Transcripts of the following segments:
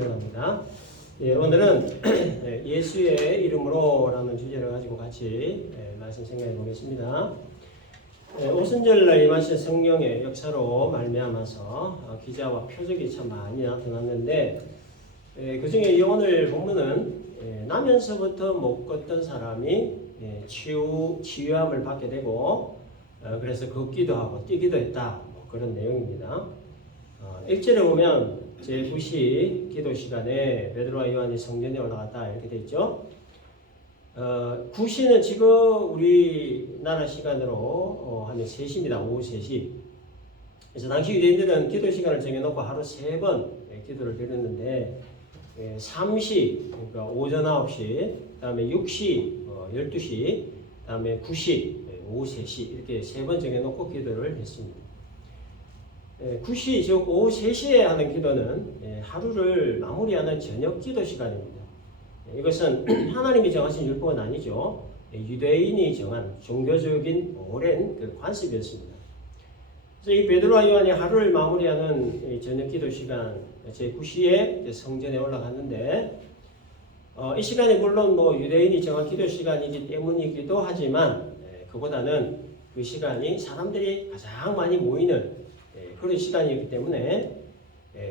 기원합니다. 예, 오늘은 예수의 이름으로라는 주제를 가지고 같이 말씀 생각해 보겠습니다. 오순절날 임하신 성령의 역사로 말미암아서 기자와 표적이 참 많이 나타났는데 그 중에 오늘 본문은 나면서부터 못 걷던 사람이 치유함을 받게 되고 그래서 걷기도 하고 뛰기도 했다, 그런 내용입니다. 1절에 보면 제9시 기도 시간에 베드로와 요한이 성전에 올라갔다 이렇게 되어 있죠. 9시는 지금 우리나라 시간으로 하면 3시입니다. 오후 3시. 그래서 당시 유대인들은 기도 시간을 정해놓고 하루 3번 기도를 드렸는데 3시, 그러니까 오전 9시, 다음에 6시, 12시, 다음에 9시, 오후 3시 이렇게 3번 정해놓고 기도를 했습니다. 9시, 즉 오후 3시에 하는 기도는 하루를 마무리하는 저녁 기도 시간입니다. 이것은 하나님이 정하신 율법은 아니죠. 유대인이 정한 종교적인 오랜 그 관습이었습니다. 그래서 이 베드로와 요한이 하루를 마무리하는 저녁 기도 시간 제9시에 성전에 올라갔는데 이 시간이 물론 유대인이 정한 기도 시간이기 때문이기도 하지만 그보다는 그 시간이 사람들이 가장 많이 모이는 그런 시간이기 때문에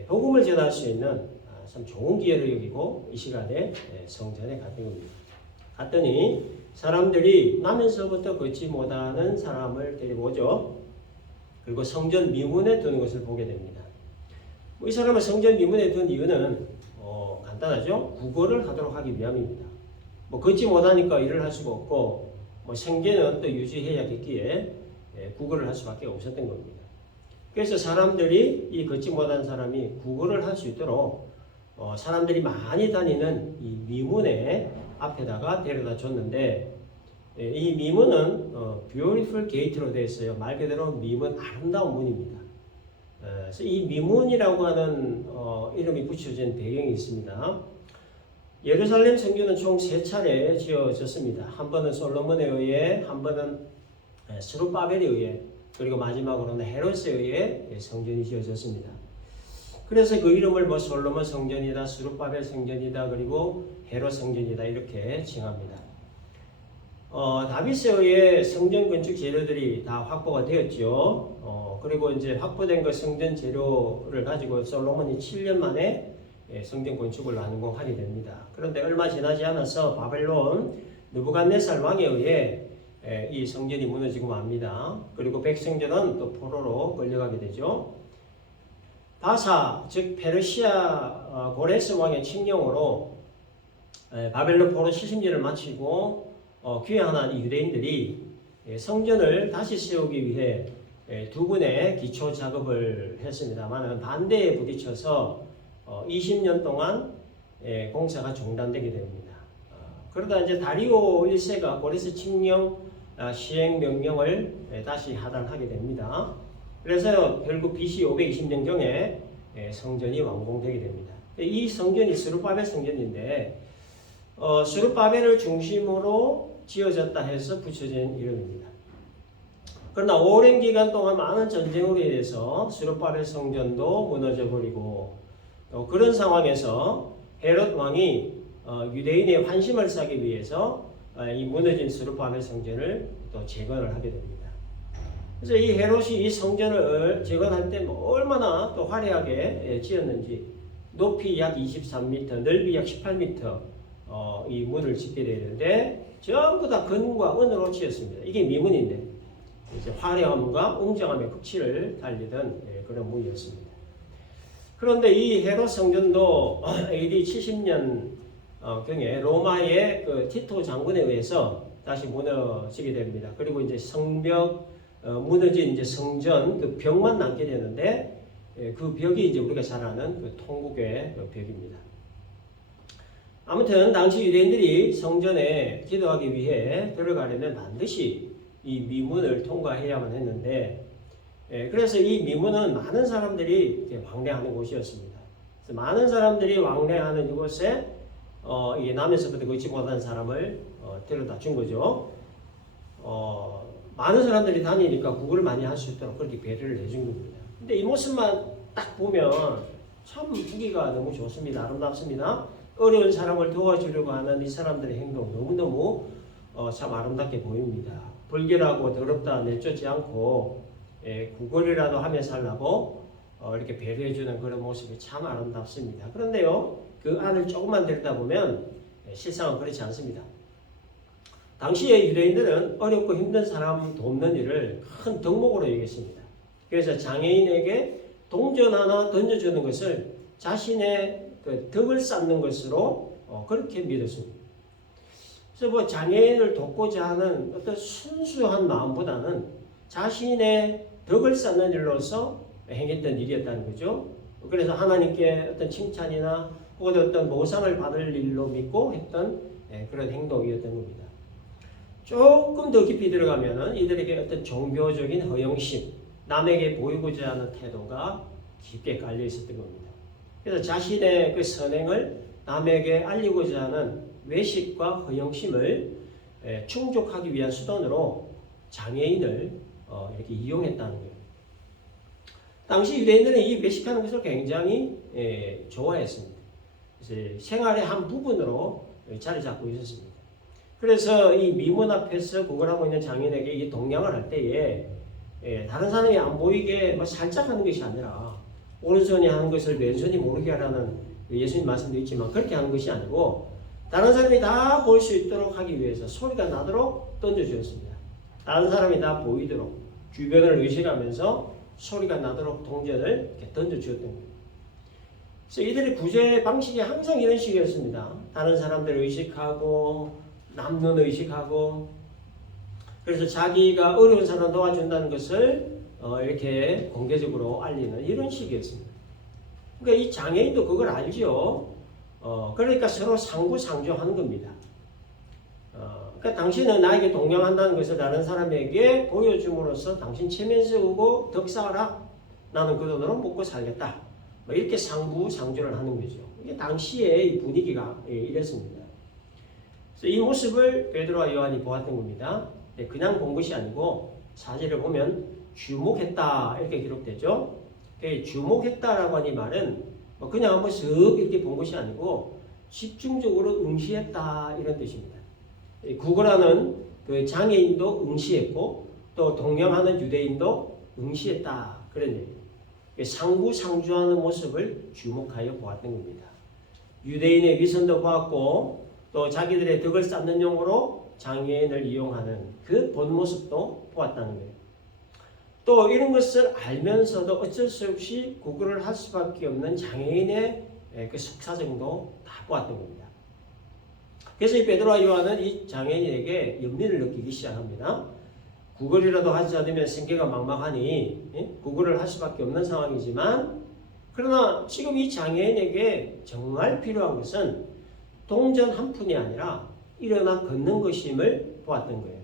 복음을 전할 수 있는 참 좋은 기회를 여기고 이 시간에 성전에 갔던 겁니다. 갔더니 사람들이 나면서부터 걷지 못하는 사람을 데리고 오죠. 그리고 성전 미문에 두는 것을 보게 됩니다. 이 사람을 성전 미문에 둔 이유는 간단하죠. 구걸을 하도록 하기 위함입니다. 걷지 못하니까 일을 할 수가 없고 생계는 또 유지해야겠기에 구걸을 할 수밖에 없었던 겁니다. 그래서 사람들이 이 걷지 못한 사람이 구걸을 할 수 있도록 사람들이 많이 다니는 이 미문의 앞에다가 데려다 줬는데 이 미문은 beautiful gate로 되어 있어요. 말 그대로 미문, 아름다운 문입니다. 그래서 이 미문이라고 하는 이름이 붙여진 배경이 있습니다. 예루살렘 성전은 총 3차례 지어졌습니다. 한 번은 솔로몬에 의해, 한 번은 스룹바벨에 의해, 그리고 마지막으로는 헤롯에 의해 성전이 지어졌습니다. 그래서 그 이름을 솔로몬 성전이다, 스룹바벨 성전이다, 그리고 헤롯 성전이다 이렇게 칭합니다. 다윗에 의해 성전 건축 재료들이 다 확보가 되었죠. 그리고 이제 확보된 그 성전 재료를 가지고 솔로몬이 7년 만에 성전 건축을 완공하게 됩니다. 그런데 얼마 지나지 않아서 바벨론 느부갓네살 왕에 의해 이 성전이 무너지고 맙니다. 그리고 백성전은 또 포로로 끌려가게 되죠. 바사, 즉 페르시아 고레스 왕의 칙령으로 바벨론 포로 시신제를 마치고 귀환한 유대인들이 성전을 다시 세우기 위해 두 분의 기초 작업을 했습니다만 반대에 부딪혀서 20년 동안 공사가 중단되게 됩니다. 그러다 이제 다리오 1세가 고레스 칙령 시행 명령을 다시 하단하게 됩니다. 그래서 결국 BC 520년경에 성전이 완공되게 됩니다. 이 성전이 스룹바벨 성전인데 스룹바벨을 중심으로 지어졌다 해서 붙여진 이름입니다. 그러나 오랜 기간 동안 많은 전쟁으로 인해서 스룹바벨 성전도 무너져 버리고 그런 상황에서 헤롯 왕이 유대인의 환심을 사기 위해서 이 무너진 스룹바벨 성전을 또 재건을 하게 됩니다. 그래서 이 헤롯이 이 성전을 재건할 때 얼마나 또 화려하게 지었는지 높이 약 23m, 넓이 약 18m 이 문을 짓게 되는데 전부 다 금과 은으로 지었습니다. 이게 미문인데 이제 화려함과 웅장함의 극치를 달리던 그런 문이었습니다. 그런데 이 헤롯 성전도 AD 70년 경에 로마의 그 티토 장군에 의해서 다시 무너지게 됩니다. 그리고 이제 성벽 무너진 이제 성전 그 벽만 남게 되는데 그 벽이 이제 우리가 잘 아는 그 통곡의 그 벽입니다. 아무튼 당시 유대인들이 성전에 기도하기 위해 들어가려면 반드시 이 미문을 통과해야만 했는데 그래서 이 미문은 많은 사람들이 왕래하는 곳이었습니다. 그래서 많은 사람들이 왕래하는 이곳에 이 남에서부터 걷지 못한 사람을 데려다 준 거죠. 많은 사람들이 다니니까 구걸을 많이 할 수 있도록 그렇게 배려를 해준 겁니다. 근데 이 모습만 딱 보면 참 보기가 너무 좋습니다. 아름답습니다. 어려운 사람을 도와주려고 하는 이 사람들의 행동 너무너무 참 아름답게 보입니다. 불결하고 더럽다 내쫓지 않고 구걸이라도 하며 살라고 이렇게 배려해주는 그런 모습이 참 아름답습니다. 그런데요, 그 안을 조금만 들여다보면 실상은 그렇지 않습니다. 당시의 유대인들은 어렵고 힘든 사람 돕는 일을 큰 덕목으로 여겼습니다. 그래서 장애인에게 동전 하나 던져주는 것을 자신의 그 덕을 쌓는 것으로 그렇게 믿었습니다. 그래서 뭐 장애인을 돕고자 하는 어떤 순수한 마음보다는 자신의 덕을 쌓는 일로서 행했던 일이었다는 거죠. 그래서 하나님께 어떤 칭찬이나 혹은 어떤 보상을 받을 일로 믿고 했던 그런 행동이었던 겁니다. 조금 더 깊이 들어가면은 이들에게 어떤 종교적인 허영심, 남에게 보이고자 하는 태도가 깊게 깔려 있었던 겁니다. 그래서 자신의 그 선행을 남에게 알리고자 하는 외식과 허영심을 충족하기 위한 수단으로 장애인을 이렇게 이용했다는 거예요. 당시 유대인들은 이 외식하는 것을 굉장히 좋아했습니다. 그래서 생활의 한 부분으로 자리 잡고 있었습니다. 그래서 이 미문 앞에서 구걸하고 있는 장애인에게 이 동냥을 할 때에 다른 사람이 안 보이게 뭐 살짝 하는 것이 아니라 오른손이 하는 것을 왼손이 모르게 하라는 예수님 말씀도 있지만 그렇게 하는 것이 아니고 다른 사람이 다 볼 수 있도록 하기 위해서 소리가 나도록 던져주었습니다. 다른 사람이 다 보이도록 주변을 의식하면서 소리가 나도록 동전을 이렇게 던져주었던 거예요. 그래서 이들의 구제 방식이 항상 이런 식이었습니다. 다른 사람들을 의식하고 남는 의식하고 그래서 자기가 어려운 사람 도와준다는 것을 이렇게 공개적으로 알리는 이런 식이었습니다. 그러니까 이 장애인도 그걸 알죠. 그러니까 서로 상부상조하는 겁니다. 그러니까 당신은 나에게 동경한다는 것을 다른 사람에게 보여줌으로써 당신 체면 세우고 덕 쌓아라. 나는 그 돈으로 먹고 살겠다. 뭐 이렇게 상부상조를 하는 거죠. 이게 당시의 분위기가 이랬습니다. 그래서 이 모습을 베드로와 요한이 보았던 겁니다. 그냥 본 것이 아니고 사제를 보면 주목했다 이렇게 기록되죠. 주목했다라고 하는 이 말은 그냥 한번 쓱 이렇게 본 것이 아니고 집중적으로 응시했다 이런 뜻입니다. 구걸하는 그 장애인도 응시했고 또 동경하는 유대인도 응시했다 그런 얘기예요. 상부상조하는 모습을 주목하여 보았던 겁니다. 유대인의 위선도 보았고 또 자기들의 덕을 쌓는 용으로 장애인을 이용하는 그 본 모습도 보았다는 거예요. 또 이런 것을 알면서도 어쩔 수 없이 구걸을 할 수밖에 없는 장애인의 그 속사정도 다 보았던 겁니다. 그래서 이 베드로와 요한은 이 장애인에게 연민을 느끼기 시작합니다. 구걸이라도 하지 않으면 생계가 막막하니 구걸을 할 수밖에 없는 상황이지만 그러나 지금 이 장애인에게 정말 필요한 것은 동전 한 푼이 아니라 일어나 걷는 것임을 보았던 거예요.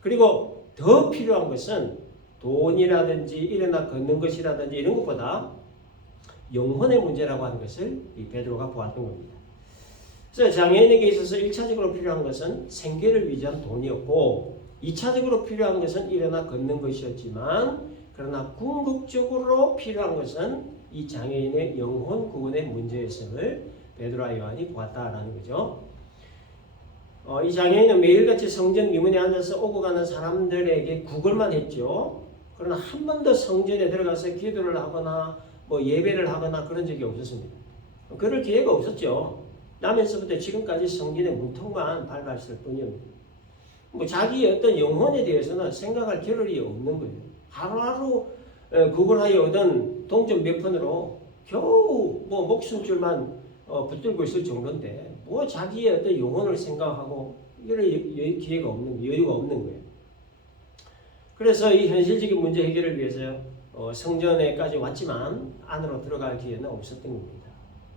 그리고 더 필요한 것은 돈이라든지 일어나 걷는 것이라든지 이런 것보다 영혼의 문제라고 하는 것을 이 베드로가 보았던 겁니다. 그래서 장애인에게 있어서 1차적으로 필요한 것은 생계를 위한 돈이었고 2차적으로 필요한 것은 일어나 걷는 것이었지만 그러나 궁극적으로 필요한 것은 이 장애인의 영혼 구원의 문제였음을 베드로와 요한이 보았다라는 거죠. 이 장애인은 매일같이 성전 미문에 앉아서 오고 가는 사람들에게 구걸만 했죠. 그러나 한 번도 성전에 들어가서 기도를 하거나 뭐 예배를 하거나 그런 적이 없었습니다. 그럴 기회가 없었죠. 나면서부터 지금까지 성전의 문턱만 밟았을 뿐입니다. 뭐 자기의 어떤 영혼에 대해서는 생각할 겨를이 없는 거예요. 하루하루 구걸하여 얻은 동전 몇 푼으로 겨우 뭐 목숨줄만 붙들고 있을 정도인데 뭐 자기의 어떤 영혼을 생각하고 이럴 기회가 없는 여유가 없는 거예요. 그래서 이 현실적인 문제 해결을 위해서 성전에까지 왔지만 안으로 들어갈 기회는 없었던 겁니다.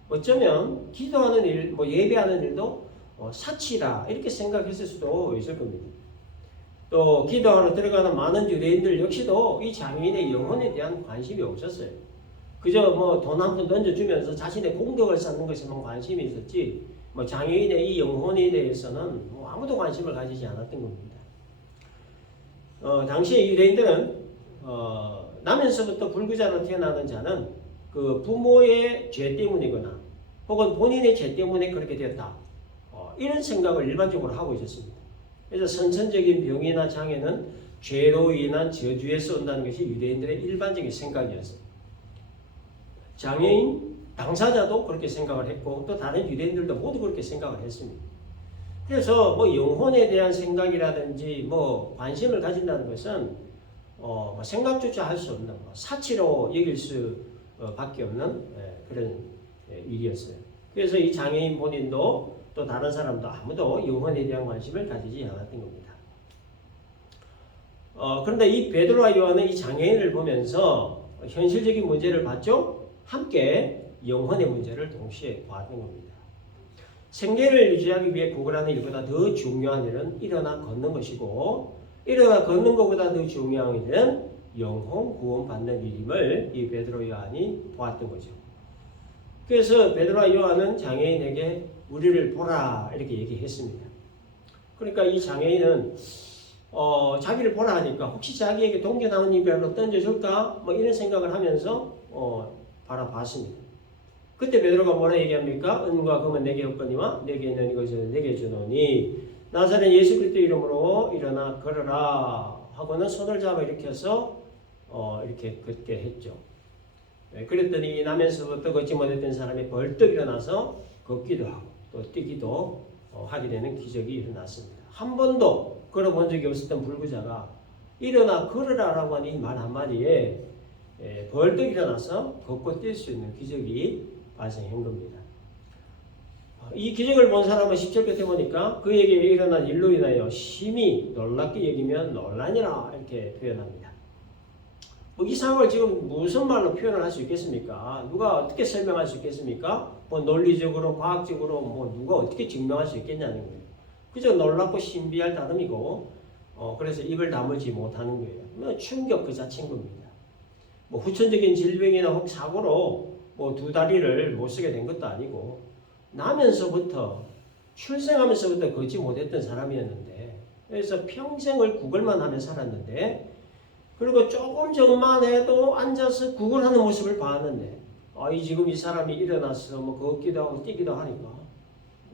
어쩌면 기도하는 일, 뭐 예배하는 일도 사치라 이렇게 생각했을 수도 있을 겁니다. 또 기도하러 들어가는 많은 유대인들 역시도 이 장애인의 영혼에 대한 관심이 없었어요. 그저 뭐 돈 한 푼 던져주면서 자신의 공덕을 쌓는 것에만 관심이 있었지 뭐 장애인의 이 영혼에 대해서는 뭐 아무도 관심을 가지지 않았던 겁니다. 당시의 유대인들은 나면서부터 불구자로 태어나는 자는 그 부모의 죄 때문이거나 혹은 본인의 죄 때문에 그렇게 되었다. 이런 생각을 일반적으로 하고 있었습니다. 그래서 선천적인 병이나 장애는 죄로 인한 저주에서 온다는 것이 유대인들의 일반적인 생각이었어요. 장애인 당사자도 그렇게 생각을 했고 또 다른 유대인들도 모두 그렇게 생각을 했습니다. 그래서 뭐 영혼에 대한 생각이라든지 뭐 관심을 가진다는 것은 생각조차 할 수 없는 사치로 여길 수밖에 없는 그런 일이었어요. 그래서 이 장애인 본인도 또 다른 사람도 아무도 영혼에 대한 관심을 가지지 않았던 겁니다. 그런데 이 베드로와 요한은 이 장애인을 보면서 현실적인 문제를 봤죠? 함께 영혼의 문제를 동시에 보았던 겁니다. 생계를 유지하기 위해 구걸하는 일보다 더 중요한 일은 일어나 걷는 것이고 일어나 걷는 것보다 더 중요한 일은 영혼 구원받는 일임을 이 베드로 요한이 보았던 거죠. 그래서 베드로와 요한은 장애인에게 우리를 보라 이렇게 얘기했습니다. 그러니까 이 장애인은 자기를 보라 하니까 혹시 자기에게 동전나무잎이라도 던져줄까? 뭐 이런 생각을 하면서 바라봤습니다. 그때 베드로가 뭐라 얘기합니까? 은과 금은 내게 없거니와 내게 있는 이것을 내게 주노니 나사렛 예수 그리스도 이름으로 일어나 걸어라 하고는 손을 잡아 일으켜서 이렇게 걷게 했죠. 그랬더니 나면서부터 걷지 못했던 사람이 벌떡 일어나서 걷기도 하고 또 뛰기도 하게 되는 기적이 일어났습니다. 한 번도 걸어본 적이 없었던 불구자가 일어나 걸으라라고 하는 이 말 한마디에 벌떡 일어나서 걷고 뛸 수 있는 기적이 발생한 겁니다. 이 기적을 본 사람은 10절 끝에 보니까 그에게 일어난 일로 인하여 심히 놀랍게 여기면 놀라니라 이렇게 표현합니다. 이 상황을 지금 무슨 말로 표현을 할 수 있겠습니까? 누가 어떻게 설명할 수 있겠습니까? 뭐 논리적으로, 과학적으로 뭐 누가 어떻게 증명할 수 있겠냐는 거예요. 그저 놀랍고 신비할 따름이고, 그래서 입을 다물지 못하는 거예요. 뭐 충격 그 자체인 겁니다. 뭐 후천적인 질병이나 혹 사고로 뭐 두 다리를 못 쓰게 된 것도 아니고, 나면서부터 출생하면서부터 걷지 못했던 사람이었는데, 그래서 평생을 구걸만 하며 살았는데. 그리고 조금 전만 해도 앉아서 구걸하는 모습을 봤는데 지금 이 사람이 일어나서 뭐 걷기도 하고 뛰기도 하니까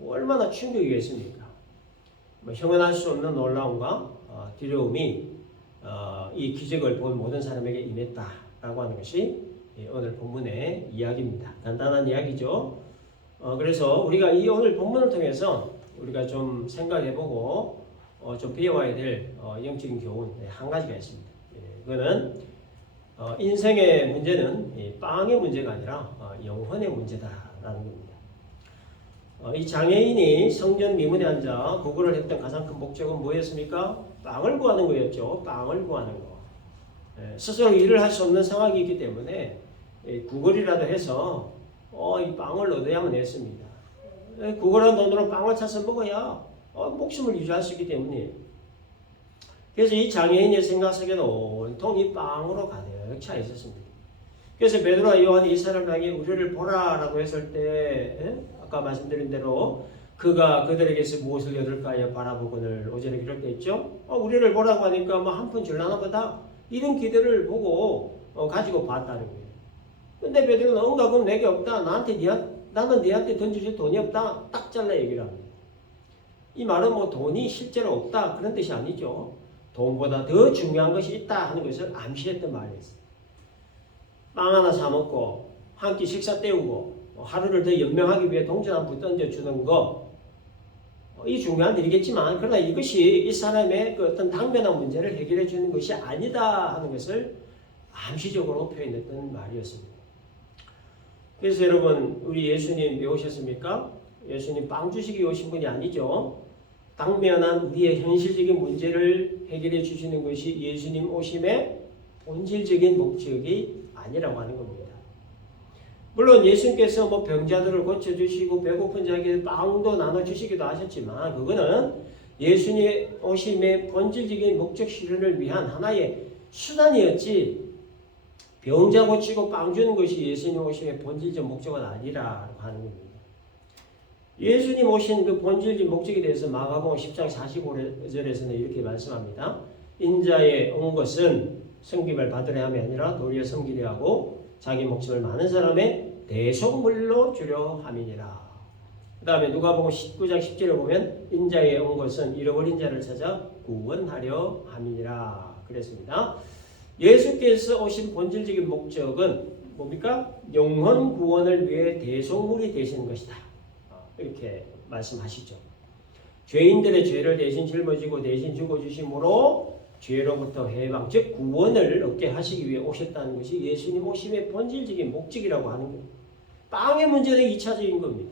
얼마나 충격이겠습니까? 뭐 형언할 수 없는 놀라움과 두려움이 이 기적을 본 모든 사람에게 임했다라고 하는 것이 오늘 본문의 이야기입니다. 간단한 이야기죠. 그래서 우리가 이 오늘 본문을 통해서 우리가 좀 생각해보고 좀 배워야 될 영적인 교훈 한 가지가 있습니다. 그거는 인생의 문제는 빵의 문제가 아니라 영혼의 문제다라는 겁니다. 이 장애인이 성전 미문에 앉아 구걸을 했던 가장 큰 목적은 뭐였습니까? 빵을 구하는 거였죠. 빵을 구하는 거. 스스로 일을 할 수 없는 상황이 있기 때문에 구걸이라도 해서 이 빵을 얻어야만 했습니다. 구걸한 돈으로 빵을 사서 먹어야 목숨을 유지할 수 있기 때문이에요. 그래서 이 장애인의 생각 속에는 온통 이 빵으로 가득 차 있었습니다. 그래서 베드로와 요한이 이 사람을 향해 우리를 보라라고 했을 때 아까 말씀드린 대로 그가 그들에게서 무엇을 얻을까 바라보고는 5절에 기록되어 있죠. 우리를 보라고 하니까 뭐 한 푼 줄라나 보다 이런 기대를 보고 가지고 봤다는 거예요. 근데 베드로는 응가 그럼 내게 없다. 나는 네한테 던져줄 돈이 없다. 딱 잘라 얘기를 합니다. 이 말은 뭐 돈이 실제로 없다 그런 뜻이 아니죠. 돈보다 더 중요한 것이 있다 하는 것을 암시했던 말이었어요. 빵 하나 사 먹고 한 끼 식사 때우고 하루를 더 연명하기 위해 동전 한 푼 던져주는 거 이 중요한 일이겠지만 그러나 이것이 이 사람의 그 어떤 당면한 문제를 해결해 주는 것이 아니다 하는 것을 암시적으로 표현했던 말이었습니다. 그래서 여러분 우리 예수님 왜 오셨습니까? 예수님 빵 주시기 오신 분이 아니죠. 당면한 우리의 현실적인 문제를 해결해 주시는 것이 예수님 오심의 본질적인 목적이 아니라고 하는 겁니다. 물론 예수님께서 뭐 병자들을 고쳐주시고 배고픈 자에게 빵도 나눠주시기도 하셨지만 그거는 예수님 오심의 본질적인 목적 실현을 위한 하나의 수단이었지 병자 고치고 빵 주는 것이 예수님 오심의 본질적 목적은 아니라고 하는 겁니다. 예수님 오신 그 본질적 목적에 대해서 마가복음 10장 45절에서는 이렇게 말씀합니다. 인자에 온 것은 섬김을 받으려 함이 아니라 도리어 섬기려 하고 자기 목숨을 많은 사람의 대속물로 주려 함이니라. 그 다음에 누가복음 19장 10절에 보면 인자에 온 것은 잃어버린 자를 찾아 구원하려 함이니라 그랬습니다. 예수께서 오신 본질적인 목적은 뭡니까? 영혼 구원을 위해 대속물이 되시는 것이다. 이렇게 말씀하시죠. 죄인들의 죄를 대신 짊어지고 대신 죽어주심으로 죄로부터 해방, 즉 구원을 얻게 하시기 위해 오셨다는 것이 예수님 오심의 본질적인 목적이라고 하는 거예요. 빵의 문제는 2차적인 겁니다.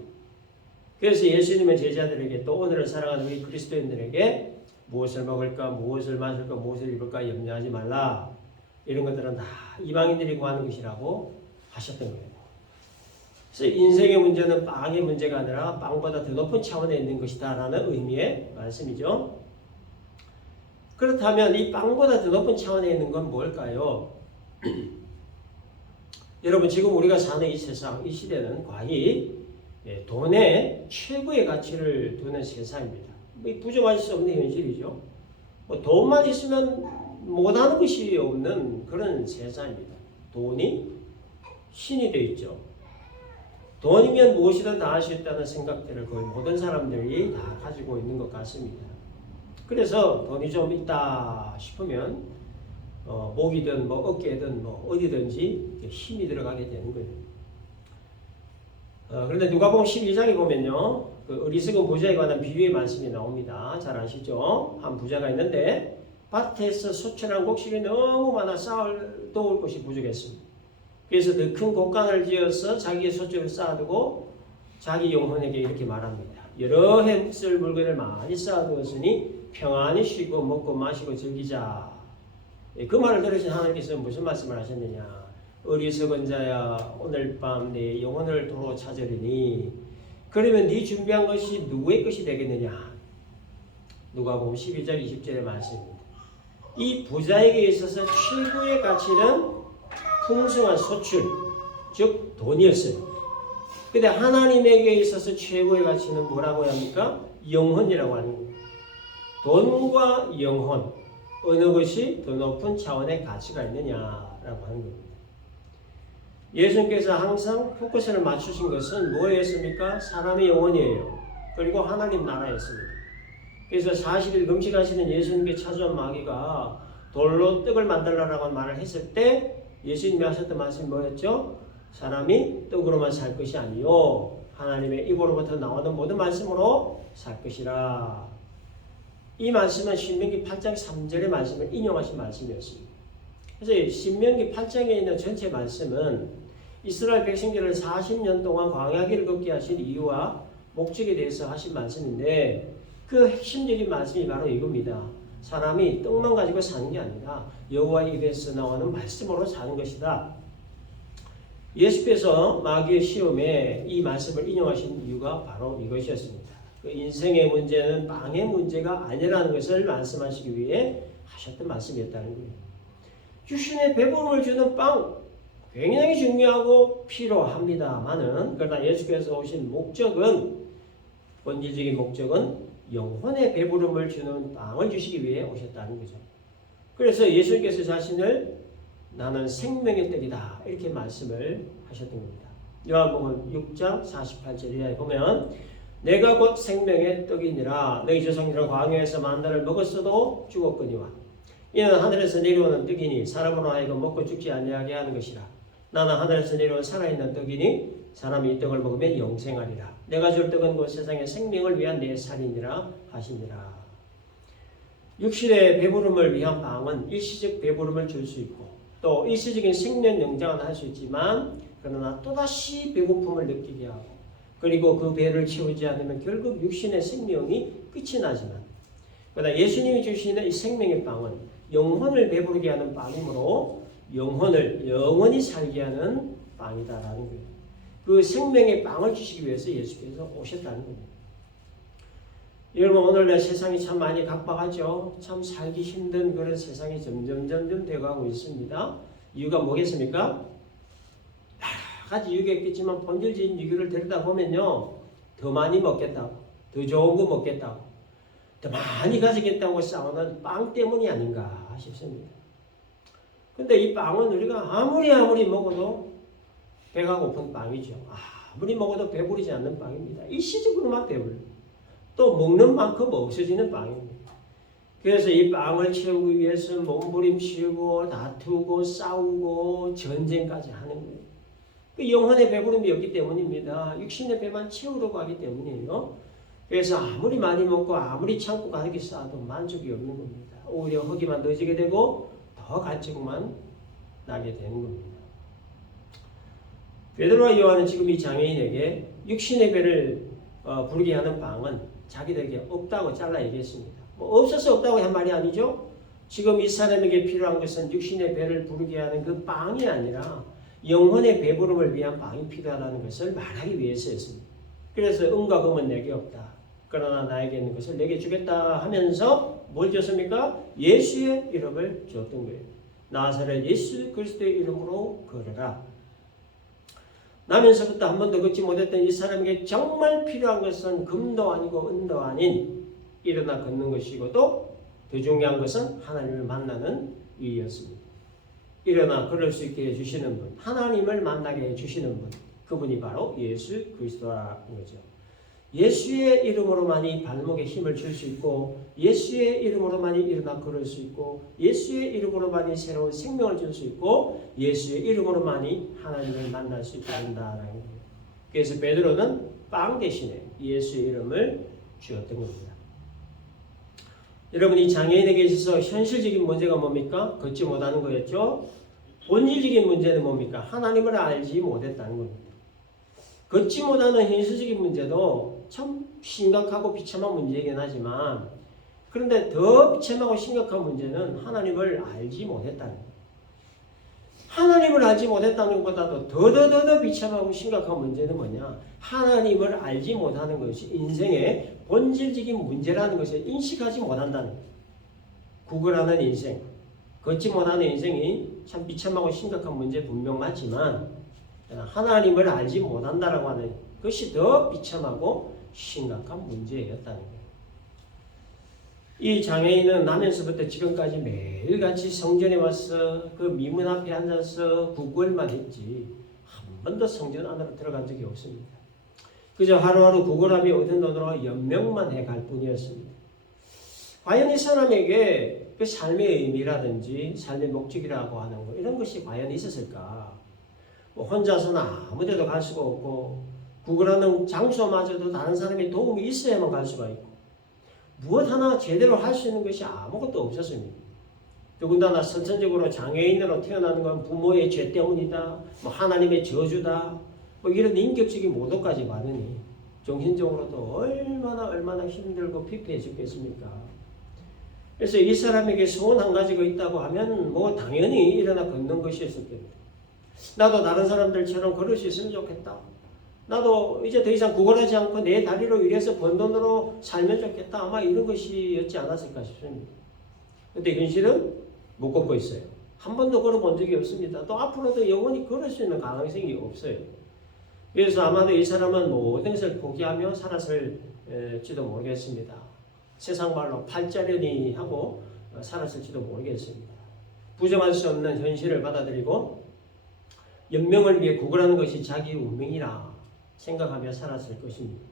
그래서 예수님의 제자들에게 또 오늘을 살아가는 우리 그리스도인들에게 무엇을 먹을까, 무엇을 마실까, 무엇을 입을까 염려하지 말라. 이런 것들은 다 이방인들이 구하는 것이라고 하셨던 거예요. 그래서 인생의 문제는 빵의 문제가 아니라 빵보다 더 높은 차원에 있는 것이다 라는 의미의 말씀이죠. 그렇다면 이 빵보다 더 높은 차원에 있는 건 뭘까요? 여러분 지금 우리가 사는 이 세상, 이 시대는 과히 돈에 최고의 가치를 두는 세상입니다. 부정할 수 없는 현실이죠. 돈만 있으면 못하는 것이 없는 그런 세상입니다. 돈이 신이 되어 있죠. 돈이면 무엇이든 다 할 수 있다는 생각들을 거의 모든 사람들이 다 가지고 있는 것 같습니다. 그래서 돈이 좀 있다 싶으면 목이든 뭐 어깨든 뭐 어디든지 힘이 들어가게 되는 거예요. 그런데 누가복음 12장에 보면요, 그 어리석은 부자에 관한 비유의 말씀이 나옵니다. 잘 아시죠? 한 부자가 있는데 밭에서 소출한 곡식이 너무 많아 쌓아놓을 곳이 부족했습니다. 그래서 더 큰 곡간을 지어서 자기의 소출을 쌓아두고 자기 영혼에게 이렇게 말합니다. 여러 해 쓸 물건을 많이 쌓아두었으니 평안히 쉬고 먹고 마시고 즐기자. 그 말을 들으신 하나님께서 무슨 말씀을 하셨느냐? 어리석은 자야, 오늘 밤 내 영혼을 도로 찾으리니 그러면 네 준비한 것이 누구의 것이 되겠느냐? 누가복음 12장 20절의 말씀입니다. 이 부자에게 있어서 최고의 가치는 풍성한 소출, 즉 돈이었어요. 근데 하나님에게 있어서 최고의 가치는 뭐라고 합니까? 영혼이라고 하는 거예요. 돈과 영혼, 어느 것이 더 높은 차원의 가치가 있느냐라고 하는 겁니다. 예수님께서 항상 포커스를 맞추신 것은 뭐였습니까? 사람의 영혼이에요. 그리고 하나님 나라였습니다. 그래서 40일 금식하시는 예수님께 찾아온 마귀가 돌로 떡을 만들라라고 말을 했을 때 예수님이 하셨던 말씀이 뭐였죠? 사람이 떡으로만 살 것이 아니요 하나님의 입으로부터 나오는 모든 말씀으로 살 것이라. 이 말씀은 신명기 8장 3절의 말씀을 인용하신 말씀이었습니다. 그래서 신명기 8장에 있는 전체 말씀은 이스라엘 백성들을 40년 동안 광야길을 걷게 하신 이유와 목적에 대해서 하신 말씀인데 그 핵심적인 말씀이 바로 이겁니다. 사람이 떡만 가지고 사는 게 아니라 여호와 입에서 나오는 말씀으로 사는 것이다. 예수께서 마귀의 시험에 이 말씀을 인용하신 이유가 바로 이것이었습니다. 그 인생의 문제는 빵의 문제가 아니라는 것을 말씀하시기 위해 하셨던 말씀이었다는 거예요. 육신의 배부름을 주는 빵 굉장히 중요하고 필요합니다만은 그러나 예수께서 오신 목적은 본질적인 목적은 영혼의 배부름을 주는 빵을 주시기 위해 오셨다는 거죠. 그래서 예수님께서 자신을 나는 생명의 떡이다 이렇게 말씀을 하셨던 겁니다. 요한복음 6장 48절에 보면 내가 곧 생명의 떡이니라 너희 조상들은 광야에서 만나를 먹었어도 죽었거니와 이는 하늘에서 내려오는 떡이니 사람으로 하여금 먹고 죽지 아니하게 하는 것이라. 나는 하늘에서 내려온 살아있는 떡이니 사람이 이 떡을 먹으면 영생하리라. 내가 줄 떡은 그 세상의 생명을 위한 내 살이니라 하시니라. 육신의 배부름을 위한 빵은 일시적 배부름을 줄 수 있고 또 일시적인 생명 영장은 할 수 있지만 그러나 또다시 배고픔을 느끼게 하고 그리고 그 배를 채우지 않으면 결국 육신의 생명이 끝이 나지만 그러나 예수님이 주시는 이 생명의 빵은 영혼을 배부르게 하는 빵이므로 영혼을 영원히 살게 하는 빵이다라는 거예요. 그 생명의 빵을 주시기 위해서 예수께서 오셨다는 겁니다. 여러분 오늘날 세상이 참 많이 각박하죠. 참 살기 힘든 그런 세상이 점점 되어가고 있습니다. 이유가 뭐겠습니까? 여러 가지 이유가 있겠지만 본질적인 이유를 들여다보면요. 더 많이 먹겠다고, 더 좋은 거 먹겠다고, 더 많이 가지겠다고 싸우는 빵 때문이 아닌가 싶습니다. 근데 이 빵은 우리가 아무리 먹어도 배가 고픈 빵이죠. 아무리 먹어도 배부르지 않는 빵입니다. 일시적으로만 배불러. 또 먹는 만큼 없어지는 빵입니다. 그래서 이 빵을 채우기 위해서 몸부림치고 다투고 싸우고 전쟁까지 하는 거예요. 그 영혼의 배부름이 없기 때문입니다. 육신의 배만 채우려고 하기 때문이에요. 그래서 아무리 많이 먹고 아무리 참고 가득히 쌓아도 만족이 없는 겁니다. 오히려 허기만 더지게 되고 더 간증만 나게 되는 겁니다. 베드로와 요한은 지금 이 장애인에게 육신의 배를 부르게 하는 빵은 자기들에게 없다고 잘라 얘기했습니다. 뭐 없어서 없다고 한 말이 아니죠. 지금 이 사람에게 필요한 것은 육신의 배를 부르게 하는 그 빵이 아니라 영혼의 배부름을 위한 빵이 필요하다는 것을 말하기 위해서였습니다. 그래서 은과 금은 내게 없다. 그러나 나에게 있는 것을 내게 주겠다 하면서 뭘 줬습니까? 예수의 이름을 줬던 거예요. 나사렛 예수 그리스도의 이름으로 걸어라. 나면서부터 한 번도 걷지 못했던 이 사람에게 정말 필요한 것은 금도 아니고 은도 아닌 일어나 걷는 것이고 또 더 중요한 것은 하나님을 만나는 일이었습니다. 일어나 걸을 수 있게 해주시는 분, 하나님을 만나게 해주시는 분, 그분이 바로 예수 그리스도라는 거죠. 예수의 이름으로만이 발목에 힘을 줄 수 있고 예수의 이름으로만이 일어나 걸을 수 있고 예수의 이름으로만이 새로운 생명을 줄 수 있고 예수의 이름으로만이 하나님을 만날 수 있게 된다는 거예요. 그래서 베드로는 빵 대신에 예수의 이름을 주었던 겁니다. 여러분, 이 장애인에게 있어서 현실적인 문제가 뭡니까? 걷지 못하는 거였죠. 본질적인 문제는 뭡니까? 하나님을 알지 못했다는 겁니다. 걷지 못하는 현실적인 문제도 참 심각하고 비참한 문제이긴 하지만 그런데 더 비참하고 심각한 문제는 하나님을 알지 못했다는 거예요. 하나님을 알지 못했다는 것보다도 더 비참하고 심각한 문제는 뭐냐? 하나님을 알지 못하는 것이 인생의 본질적인 문제라는 것을 인식하지 못한다는 거예요. 구걸하는 인생, 걷지 못하는 인생이 참 비참하고 심각한 문제 분명 맞지만 하나님을 알지 못한다라고 하는 것이 더 비참하고 심각한 문제였다는 거예요. 이 장애인은 나면서부터 지금까지 매일같이 성전에 와서 그 미문 앞에 앉아서 구걸만 했지 한 번도 성전 안으로 들어간 적이 없습니다. 그저 하루하루 구걸하며 얻은 돈으로 연명만 해갈 뿐이었습니다. 과연 이 사람에게 그 삶의 의미라든지 삶의 목적이라고 하는 거 이런 것이 과연 있었을까? 뭐 혼자서는 아무 데도 갈 수가 없고 구걸하는 장소마저도 다른 사람의 도움이 있어야만 갈 수가 있고 무엇 하나 제대로 할 수 있는 것이 아무것도 없었습니다. 더군다나 선천적으로 장애인으로 태어나는 건 부모의 죄 때문이다, 뭐 하나님의 저주다, 뭐 이런 인격적인 모독까지 받으니 정신적으로도 얼마나 힘들고 피폐해 죽겠습니까? 그래서 이 사람에게 소원 한 가지가 있다고 하면 뭐 당연히 일어나 걷는 것이었습니다. 나도 다른 사람들처럼 걸을 수 있으면 좋겠다. 나도 이제 더 이상 구걸하지 않고 내 다리로 일해서 번 돈으로 살면 좋겠다. 아마 이런 것이었지 않았을까 싶습니다. 그런데 현실은 못 걷고 있어요. 한 번도 걸어본 적이 없습니다. 또 앞으로도 영원히 걸을 수 있는 가능성이 없어요. 그래서 아마도 이 사람은 모든 것을 포기하며 살았을지도 모르겠습니다. 세상 말로 팔자련이 하고 살았을지도 모르겠습니다. 부정할 수 없는 현실을 받아들이고 연명을 위해 구걸하는 것이 자기 운명이라 생각하며 살았을 것입니다.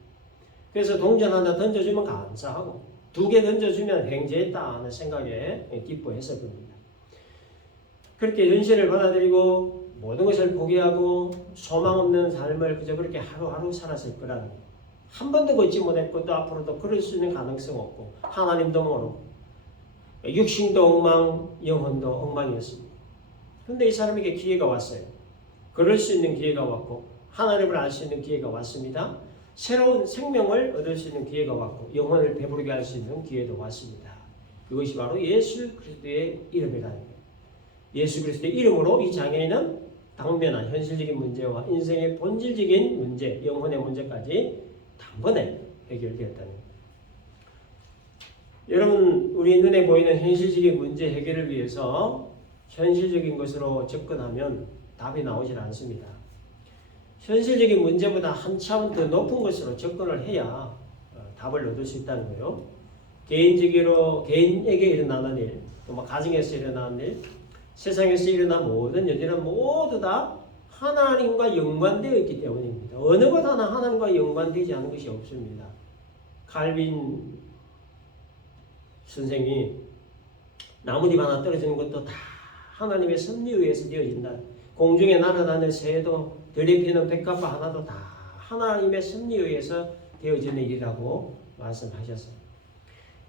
그래서 동전 하나 던져주면 감사하고 2개 던져주면 횡재했다 하는 생각에 기뻐했을 겁니다. 그렇게 현실을 받아들이고 모든 것을 포기하고 소망 없는 삶을 그저 그렇게 하루하루 살았을 거라는 거예요. 한 번도 걷지 못했고 또 앞으로도 그럴 수 있는 가능성 없고 하나님도 모르고 육신도 엉망, 영혼도 엉망이었습니다. 그런데 이 사람에게 기회가 왔어요. 그럴 수 있는 기회가 왔고 하나님을 알 수 있는 기회가 왔습니다. 새로운 생명을 얻을 수 있는 기회가 왔고 영혼을 배부르게 할 수 있는 기회도 왔습니다. 그것이 바로 예수 그리스도의 이름이라는 거예요. 예수 그리스도의 이름으로 이 장애인은 당면한 현실적인 문제와 인생의 본질적인 문제, 영혼의 문제까지 단번에 해결되었다는 거예요. 여러분, 우리 눈에 보이는 현실적인 문제 해결을 위해서 현실적인 것으로 접근하면 답이 나오질 않습니다. 현실적인 문제보다 한 차원 더 높은 것으로 접근을 해야 답을 얻을 수 있다는 거예요. 개인에게 일어나는 일, 또 가정에서 일어나는 일, 세상에서 일어난 모든 일들은 모두 다 하나님과 연관되어 있기 때문입니다. 어느 것 하나 하나님과 연관되지 않은 것이 없습니다. 칼빈 선생이 나뭇잎 하나 떨어지는 것도 다 하나님의 섭리에 의해서 되어진다. 공중에 날아다니는 새도 들에 피는 백합화 하나도 다 하나님의 섭리에 의해서 되어지는 일이라고 말씀하셨어요.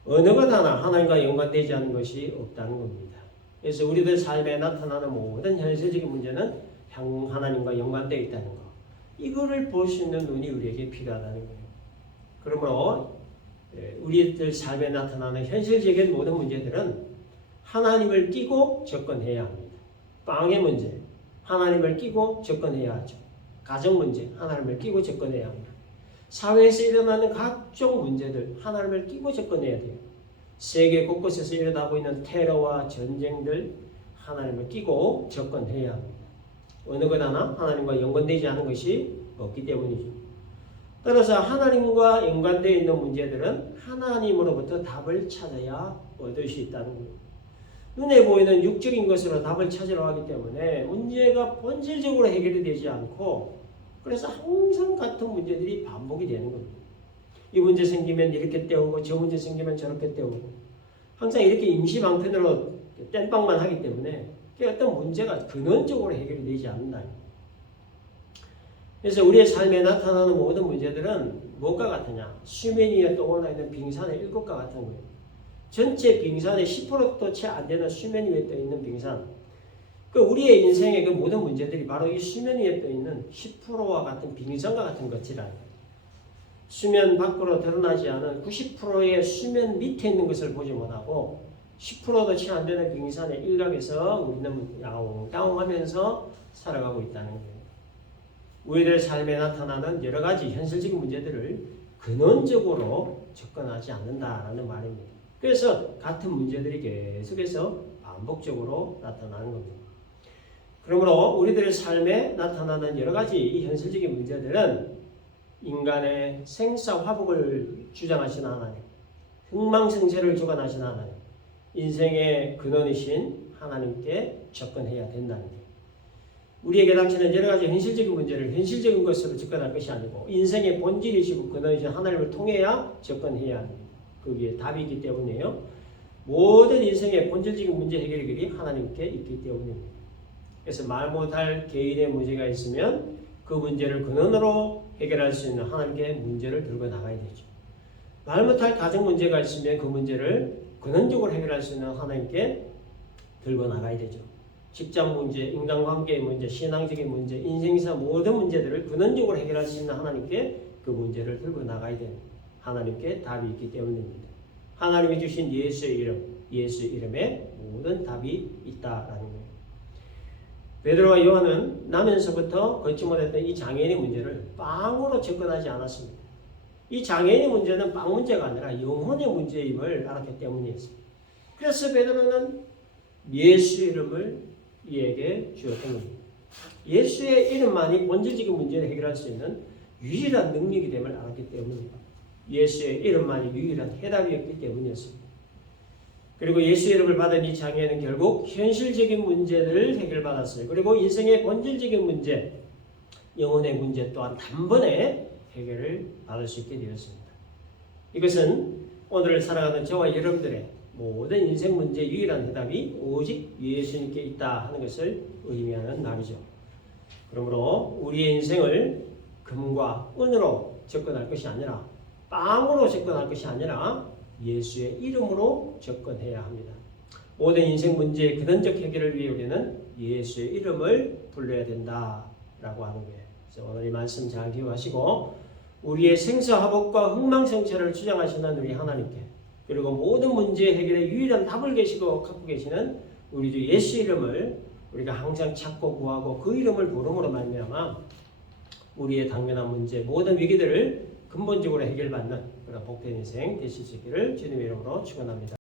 어느 것 하나 하나님과 연관되지 않은 것이 없다는 겁니다. 그래서 우리들 삶에 나타나는 모든 현실적인 문제는 하나님과 연관되어 있다는 것. 이거를 볼 수 있는 눈이 우리에게 필요하다는 거예요. 그러므로 우리들 삶에 나타나는 현실적인 모든 문제들은 하나님을 끼고 접근해야 합니다. 빵의 문제, 하나님을 끼고 접근해야 하죠. 가정 문제, 하나님을 끼고 접근해야 합니다. 사회에서 일어나는 각종 문제들, 하나님을 끼고 접근해야 돼요. 세계 곳곳에서 일어나고 있는 테러와 전쟁들, 하나님을 끼고 접근해야 합니다. 어느 것 하나 하나님과 연관되지 않은 것이 없기 때문이죠. 따라서 하나님과 연관되어 있는 문제들은 하나님으로부터 답을 찾아야 얻을 수 있다는 거예요. 눈에 보이는 육적인 것으로 답을 찾으러 하기 때문에 문제가 본질적으로 해결이 되지 않고 그래서 항상 같은 문제들이 반복이 되는 겁니다. 이 문제 생기면 이렇게 때우고 저 문제 생기면 저렇게 때우고 항상 이렇게 임시방편으로 땜빵만 하기 때문에 어떤 문제가 근원적으로 해결이 되지 않는다. 그래서 우리의 삶에 나타나는 모든 문제들은 무엇과 같으냐? 수면 위에 떠올라 있는 빙산의 일곱과 같은 거예요. 전체 빙산의 10%도 채 안 되는 수면 위에 떠 있는 빙산. 그 우리의 인생의 그 모든 문제들이 바로 이 수면 위에 떠 있는 10%와 같은 빙산과 같은 것이라. 수면 밖으로 드러나지 않은 90%의 수면 밑에 있는 것을 보지 못하고 10%도 채 안 되는 빙산의 일각에서 우리는 야옹야옹하면서 살아가고 있다는 거예요. 우리들 삶에 나타나는 여러 가지 현실적인 문제들을 근원적으로 접근하지 않는다라는 말입니다. 그래서 같은 문제들이 계속해서 반복적으로 나타나는 겁니다. 그러므로 우리들의 삶에 나타나는 여러 가지 이 현실적인 문제들은 인간의 생사화복을 주장하시는 하나님, 흥망성쇠를 주관하시는 하나님, 인생의 근원이신 하나님께 접근해야 된다는 거예요. 우리에게 닥치는 여러 가지 현실적인 문제를 현실적인 것으로 접근할 것이 아니고 인생의 본질이시고 근원이신 하나님을 통해야 접근해야 합니다. 거기에 답이 있기 때문이에요. 모든 인생의 본질적인 문제 해결이 하나님께 있기 때문입니다. 그래서 말 못할 개인의 문제가 있으면 그 문제를 근원으로 해결할 수 있는 하나님께 문제를 들고 나가야 되죠. 말 못할 가정 문제가 있으면 그 문제를 근원적으로 해결할 수 있는 하나님께 들고 나가야 되죠. 직장 문제, 인간관계의 문제, 신앙적인 문제, 인생에서 모든 문제들을 근원적으로 해결할 수 있는 하나님께 그 문제를 들고 나가야 되는 하나님께 답이 있기 때문입니다. 하나님이 주신 예수의 이름, 예수의 이름에 모든 답이 있다라는 거예요. 베드로와 요한은 나면서부터 걷지 못했던 이 장애인의 문제를 빵으로 접근하지 않았습니다. 이 장애인의 문제는 빵 문제가 아니라 영혼의 문제임을 알았기 때문이었습니다. 그래서 베드로는 예수의 이름을 이에게 주었던 겁니다. 예수의 이름만이 본질적인 문제를 해결할 수 있는 유일한 능력이 됨을 알았기 때문입니다. 예수의 이름만이 유일한 해답이었기 때문이었습니다. 그리고 예수의 이름을 받은 이 장애인은 결국 현실적인 문제를 해결받았어요. 그리고 인생의 본질적인 문제, 영혼의 문제 또한 단번에 해결을 받을 수 있게 되었습니다. 이것은 오늘 살아가는 저와 여러분들의 모든 인생 문제의 유일한 해답이 오직 예수님께 있다 하는 것을 의미하는 말이죠. 그러므로 우리의 인생을 금과 은으로 접근할 것이 아니라 빵으로 접근할 것이 아니라 예수의 이름으로 접근해야 합니다. 모든 인생 문제의 근원적 해결을 위해 우리는 예수의 이름을 불러야 된다라고 하는 거예요. 그래서 오늘 이 말씀 잘 기억하시고 우리의 생사화복과 흥망성쇠를 주장하시는 우리 하나님께 그리고 모든 문제 해결의 유일한 답을 갖고 계시는 우리 주 예수 이름을 우리가 항상 찾고 구하고 그 이름을 부름으로 말미암아 우리의 당면한 문제 모든 위기들을 근본적으로 해결받는 그런 복된 인생 되실 수 있기를 주님의 이름으로 축원합니다.